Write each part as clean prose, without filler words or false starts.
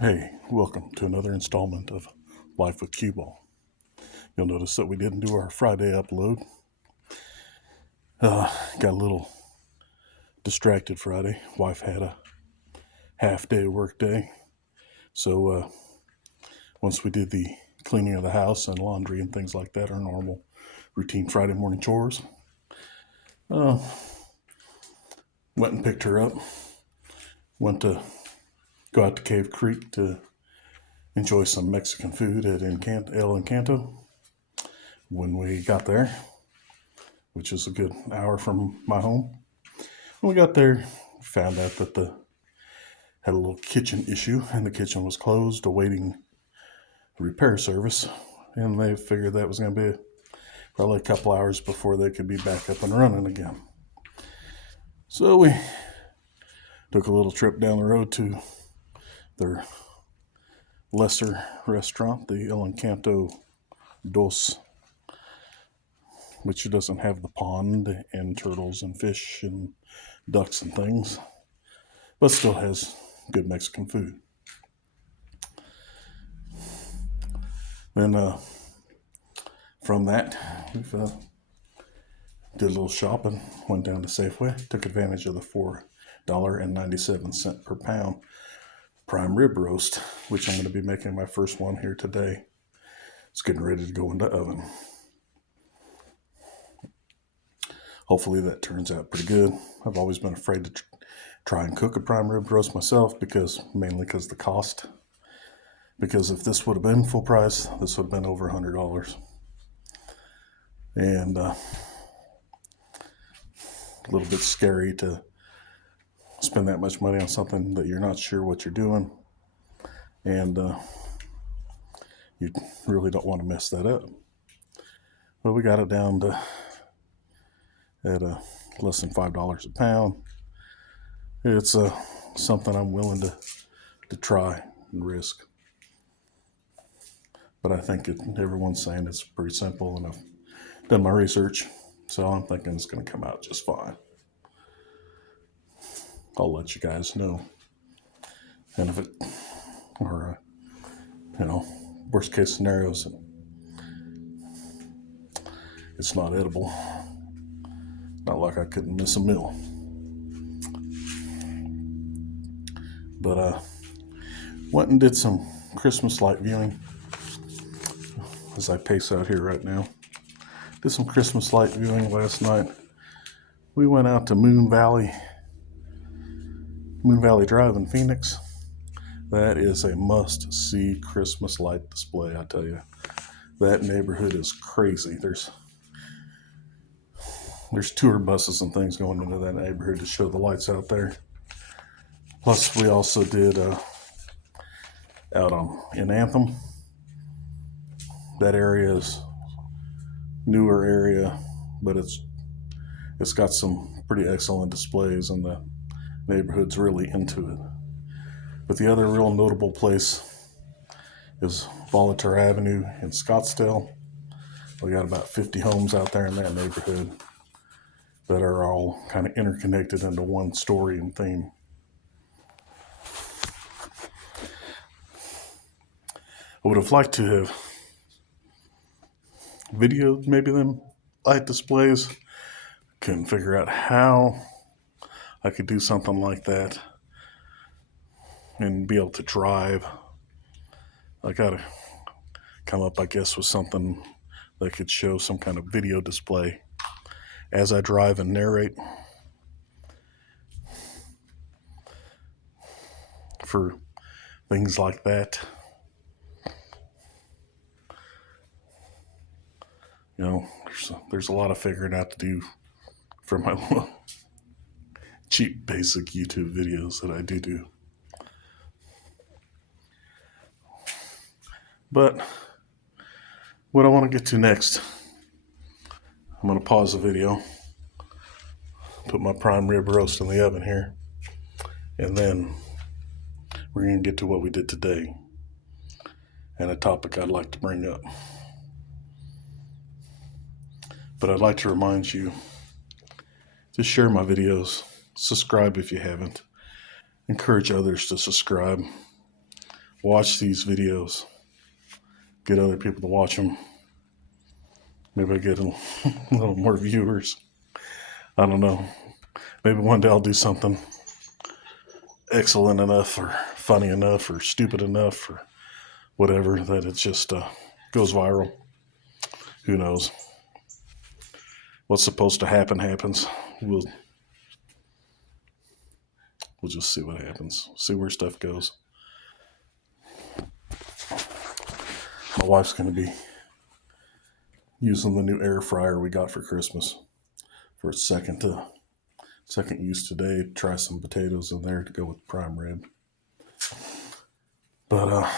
Hey, welcome to another installment of Life with Cueball. You'll notice that we didn't do our Friday upload. Got a little distracted Friday. Wife had a half day work day. So once we did the cleaning of the house and laundry and things like that, our normal routine Friday morning chores, uh, went and picked her up. Went to go out to Cave Creek to enjoy some Mexican food at El Encanto. When we got there, which is a good hour from my home, when we got there, found out that the had a little kitchen issue and the kitchen was closed awaiting repair service, and they figured that was going to be probably a couple hours before they could be back up and running again. So we took a little trip down the road to their lesser restaurant, the El Encanto Dos, which doesn't have the pond and turtles and fish and ducks and things, but still has good Mexican food. Then from that, we did a little shopping, went down to Safeway, took advantage of the $4.97 per pound prime rib roast, which I'm going to be making my first one here today. It's getting ready to go into the oven. Hopefully that turns out pretty good. I've always been afraid to try and cook a prime rib roast myself, mainly because the cost. Because if this would have been full price, this would have been over $100. And a little bit scary to spend that much money on something that you're not sure what you're doing. And you really don't want to mess that up. But we got it down to at less than $5 a pound. It's something I'm willing to try and risk. But I think everyone's saying it's pretty simple, and I've done my research, so I'm thinking it's going to come out just fine. I'll let you guys know. And if it, or, worst case scenarios, it's not edible. Not like I couldn't miss a meal. But went and did some Christmas light viewing as I pace out here right now. Did some Christmas light viewing last night. We went out to Moon Valley Drive in Phoenix. That is a must-see Christmas light display, I tell you. That neighborhood is crazy. There's tour buses and things going into that neighborhood to show the lights out there. Plus, we also did out in Anthem. That area is newer area, but it's got some pretty excellent displays, and the neighborhood's really into it. But the other real notable place is Volater Avenue in Scottsdale. We got about 50 homes out there in that neighborhood that are all kind of interconnected into one story and theme. I would have liked to have videoed maybe them light displays. Couldn't figure out how I could do something like that and be able to drive. I gotta come up, I guess, with something that could show some kind of video display as I drive and narrate for things like that. There's a lot of figuring out to do for my little cheap basic YouTube videos that I do. But what I want to get to next, I'm going to pause the video, put my prime rib roast in the oven here, and then we're going to get to what we did today and a topic I'd like to bring up. But I'd like to remind you to share my videos, subscribe if you haven't, encourage others to subscribe. watch these videos, get other people to watch them. Maybe I get a little more viewers. I don't know. Maybe one day I'll do something excellent enough or funny enough or stupid enough or whatever that it just goes viral. Who knows? What's supposed to happen happens. We'll just see what happens. See where stuff goes. My wife's going to be using the new air fryer we got for Christmas for its second use today. Try some potatoes in there to go with prime rib. But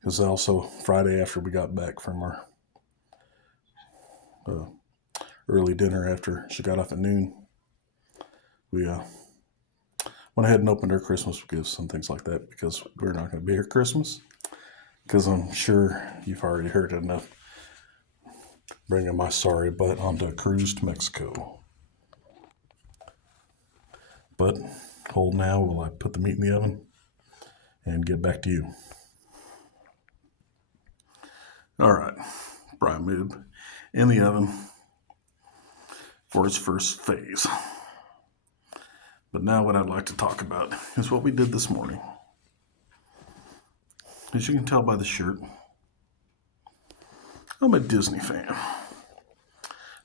because also Friday after we got back from our early dinner after she got off at noon, we went ahead and opened our Christmas gifts and things like that because we're not going to be here Christmas. Because I'm sure you've already heard enough. Bringing my sorry butt onto a cruise to Mexico. But hold now while I put the meat in the oven and get back to you. All right, prime rib in the oven for its first phase. But now what I'd like to talk about is what we did this morning. As you can tell by the shirt, I'm a Disney fan.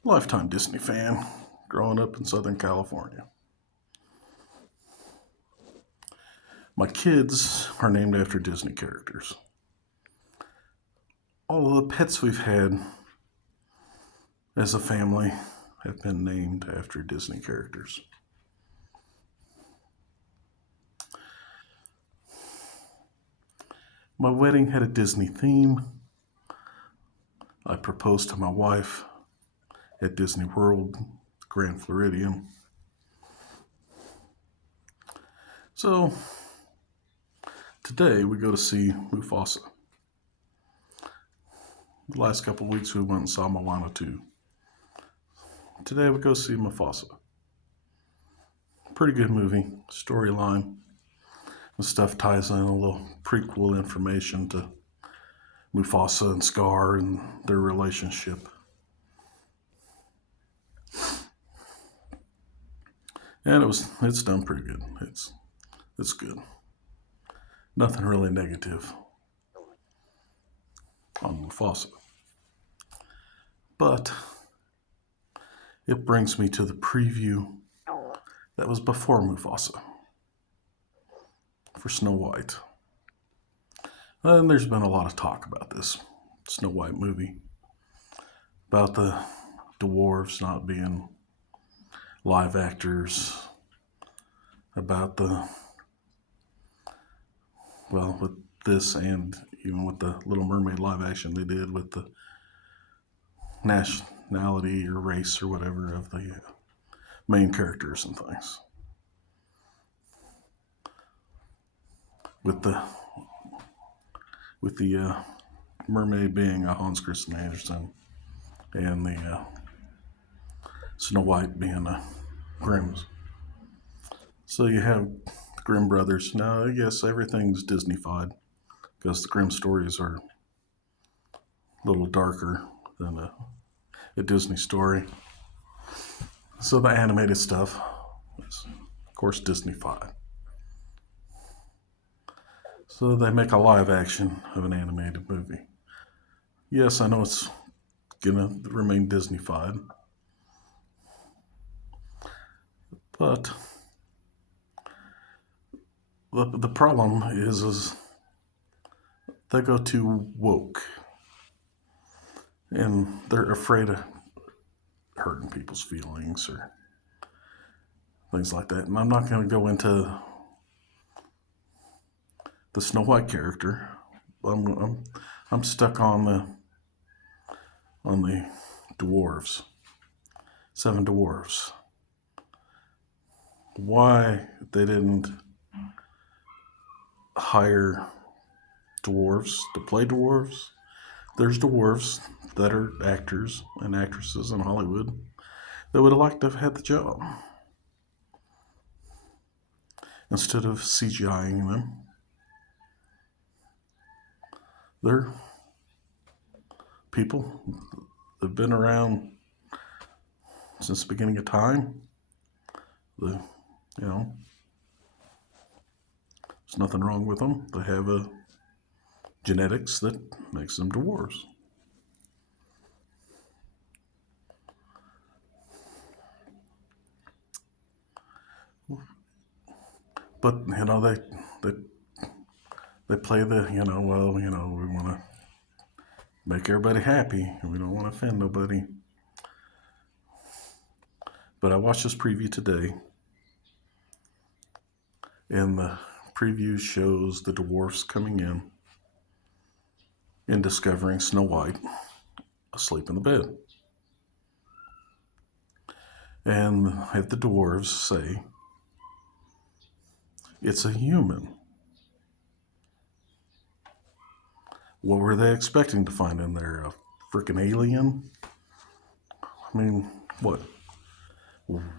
Lifetime Disney fan, growing up in Southern California. My kids are named after Disney characters. All of the pets we've had as a family have been named after Disney characters. My wedding had a Disney theme. I proposed to my wife at Disney World, Grand Floridian. So today we go to see Mufasa. The last couple of weeks we went and saw Moana 2. Today we go see Mufasa. Pretty good movie, storyline. The stuff ties in a little prequel information to Mufasa and Scar and their relationship. And it's done pretty good. It's good. Nothing really negative on Mufasa. But it brings me to the preview that was before Mufasa for Snow White. And there's been a lot of talk about this Snow White movie, about the dwarves not being live actors, about with this and even with the Little Mermaid live action they did with the nationality or race or whatever of the main characters and things. With the mermaid being a Hans Christian Andersen and the Snow White being a Grimm's. So you have the Grimm brothers. Now, I guess everything's Disney-fied because the Grimm stories are a little darker than a Disney story. So the animated stuff is, of course, Disney-fied. So they make a live action of an animated movie. Yes, I know it's gonna remain Disney-fied, but the problem is they go too woke, and they're afraid of hurting people's feelings or things like that. And I'm not going to go into the Snow White character. I'm stuck on the dwarves, 7 dwarves. Why they didn't hire dwarves to play dwarves? There's dwarves that are actors and actresses in Hollywood that would have liked to have had the job. Instead of CGIing them, They're people that have been around since the beginning of time. The, you know, there's nothing wrong with them. They have a genetics that makes them dwarves. But they they play the well we want to make everybody happy and we don't want to offend nobody. But I watched this preview today, and the preview shows the dwarfs coming in and discovering Snow White asleep in the bed. And have the dwarves say, it's a human. What were they expecting to find in there? A freaking alien? I mean, what?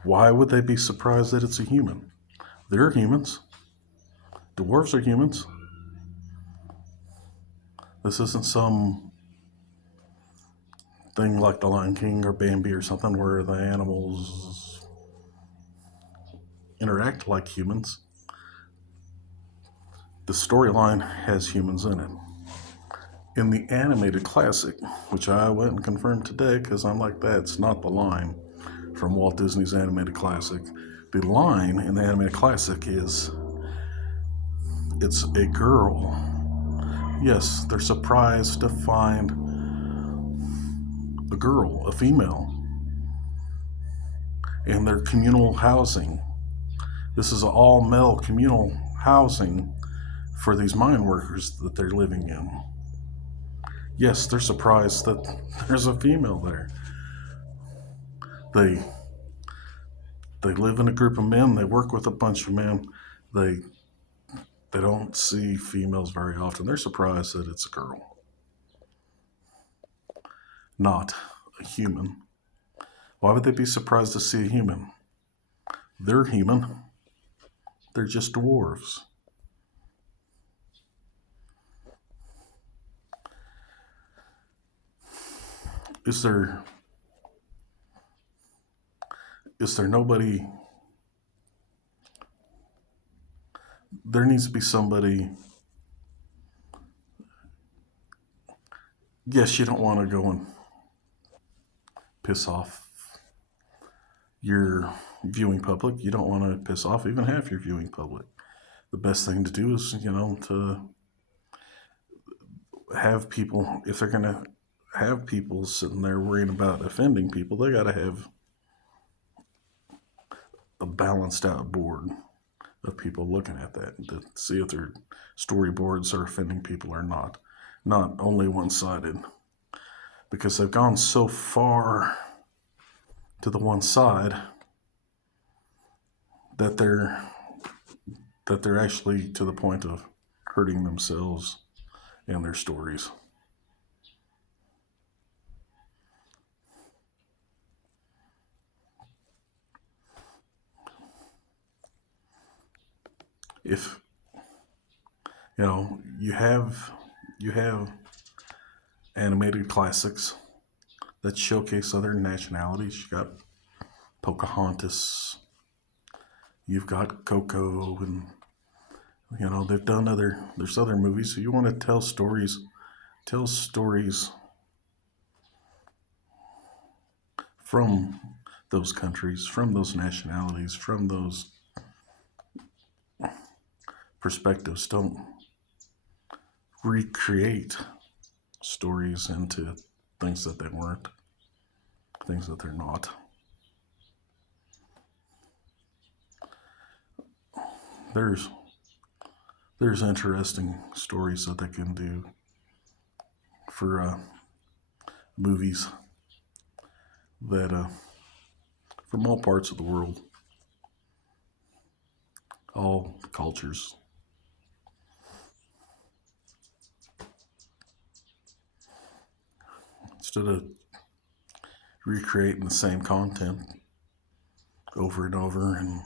Why would they be surprised that it's a human? They're humans. Dwarves are humans. This isn't some thing like The Lion King or Bambi or something where the animals interact like humans. The storyline has humans in it. In the animated classic, which I went and confirmed today because I'm like, that's not the line from Walt Disney's animated classic. The line in the animated classic is, it's a girl. Yes, they're surprised to find a girl, a female, in their communal housing. This is an all-male communal housing for these mine workers that they're living in. Yes, they're surprised that there's a female there. They live in a group of men. They work with a bunch of men. They don't see females very often. They're surprised that it's a girl, not a human. Why would they be surprised to see a human? They're human. They're just dwarves. Is there nobody? There needs to be somebody. Yes, you don't want to go and piss off your viewing public. You don't want to piss off even half your viewing public. The best thing to do is, to have people, if they're going to have people sitting there worrying about offending people, they got to have a balanced out board of people looking at that to see if their storyboards are offending people or not only one-sided, because they've gone so far to the one side that they're actually to the point of hurting themselves and their stories. If you have animated classics that showcase other nationalities. You got Pocahontas, you've got Coco, and they've done there's other movies. So you want to tell stories from those countries, from those nationalities, from those perspectives. Don't recreate stories into things that they weren't, things that they're not. There's interesting stories that they can do for movies that from all parts of the world, all cultures. Instead of recreating the same content over and over and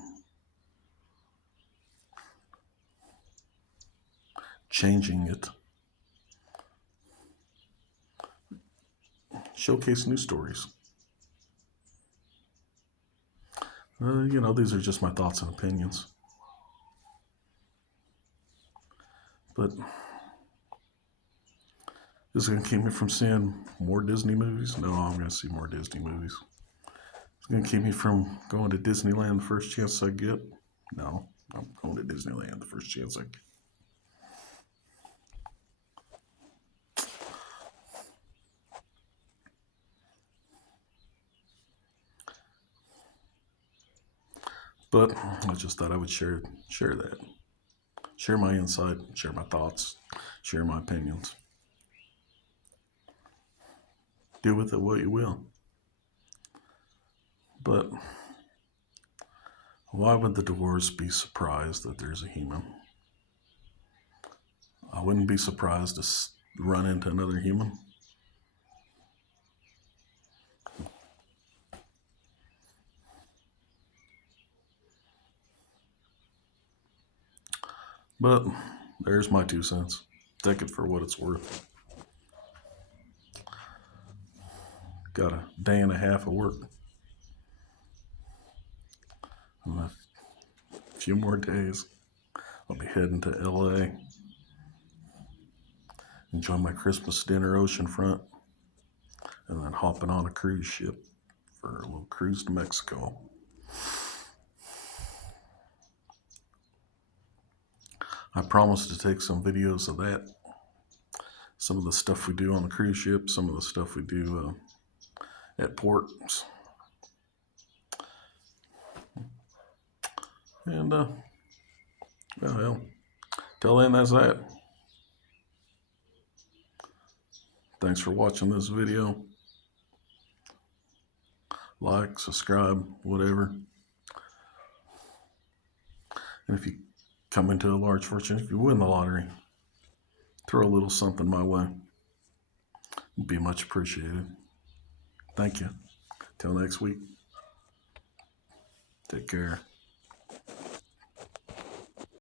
changing it, showcase new stories. These are just my thoughts and opinions. But this is going to keep me from seeing more Disney movies? No, I'm going to see more Disney movies. It's going to keep me from going to Disneyland the first chance I get? No, I'm going to Disneyland the first chance I get. But I just thought I would share that. Share my insight, share my thoughts, share my opinions. Do with it what you will. But why would the dwarves be surprised that there's a human? I wouldn't be surprised to run into another human. But there's my 2 cents. Take it for what it's worth. Got a day and a half of work. And a few more days, I'll be heading to LA. Enjoy my Christmas dinner oceanfront. And then hopping on a cruise ship for a little cruise to Mexico. I promised to take some videos of that. Some of the stuff we do on the cruise ship, some of the stuff we do at ports. And, well, till then, that's that. Thanks for watching this video. Like, subscribe, whatever. And if you come into a large fortune, if you win the lottery, throw a little something my way. It'd be much appreciated. Thank you. Till next week. Take care.